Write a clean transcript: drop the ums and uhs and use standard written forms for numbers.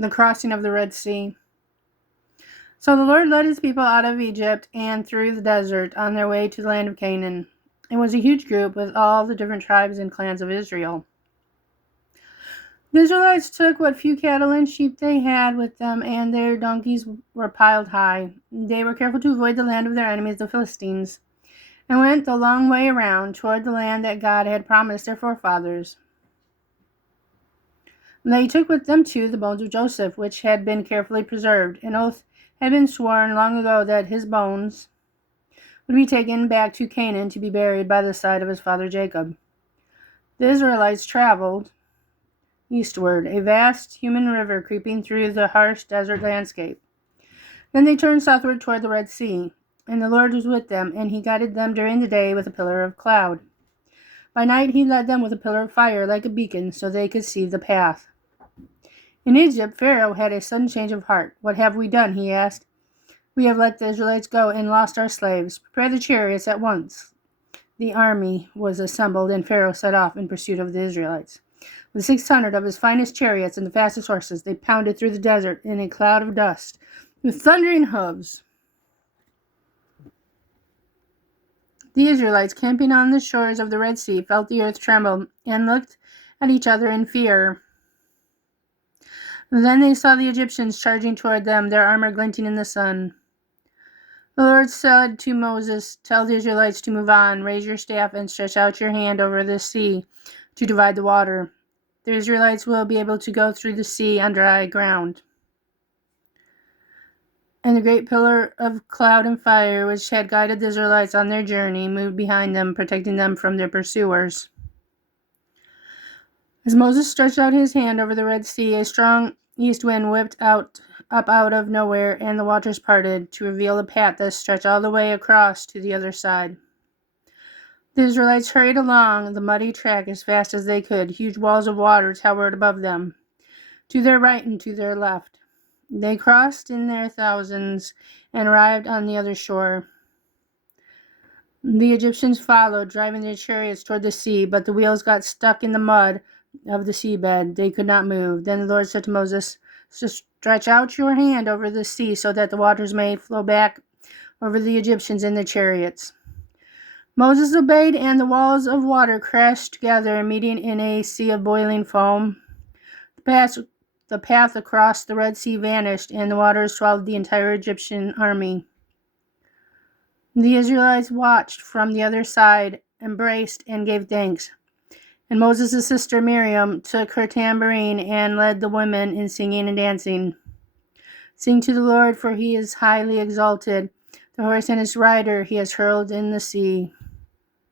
The crossing of the Red Sea. So the Lord led his people out of Egypt and through the desert on their way to the land of Canaan. It was a huge group with all the different tribes and clans of Israel. The Israelites took what few cattle and sheep they had with them, and their donkeys were piled high. They were careful to avoid the land of their enemies, the Philistines, and went the long way around toward the land that God had promised their forefathers. They took with them, too, the bones of Joseph, which had been carefully preserved. An oath had been sworn long ago that his bones would be taken back to Canaan to be buried by the side of his father Jacob. The Israelites traveled eastward, a vast human river creeping through the harsh desert landscape. Then they turned southward toward the Red Sea, and the Lord was with them, and he guided them during the day with a pillar of cloud. By night he led them with a pillar of fire like a beacon, so they could see the path. In Egypt, Pharaoh had a sudden change of heart. "What have we done?" he asked. "We have let the Israelites go and lost our slaves. Prepare the chariots at once." The army was assembled, and Pharaoh set off in pursuit of the Israelites. With 600 of his finest chariots and the fastest horses, they pounded through the desert in a cloud of dust, with thundering hooves. The Israelites, camping on the shores of the Red Sea, felt the earth tremble and looked at each other in fear. Then they saw the Egyptians charging toward them, their armor glinting in the sun. The Lord said to Moses, "Tell the Israelites to move on. Raise your staff and stretch out your hand over the sea to divide the water. The Israelites will be able to go through the sea on dry ground." And the great pillar of cloud and fire, which had guided the Israelites on their journey, moved behind them, protecting them from their pursuers. As Moses stretched out his hand over the Red Sea, a strong east wind whipped up out of nowhere, and the waters parted to reveal a path that stretched all the way across to the other side. The Israelites hurried along the muddy track as fast as they could. Huge walls of water towered above them, to their right and to their left. They crossed in their thousands and arrived on the other shore. The Egyptians followed, driving their chariots toward the sea, but the wheels got stuck in the mud of the seabed. They could not move. Then the Lord said to Moses, "Stretch out your hand over the sea so that the waters may flow back over the Egyptians and their chariots." Moses obeyed, and the walls of water crashed together, meeting in a sea of boiling foam. The path across the Red Sea vanished, and the waters swallowed the entire Egyptian army. The Israelites watched from the other side, embraced, and gave thanks. And Moses' sister Miriam took her tambourine and led the women in singing and dancing. "Sing to the Lord, for he is highly exalted. The horse and its rider he has hurled in the sea."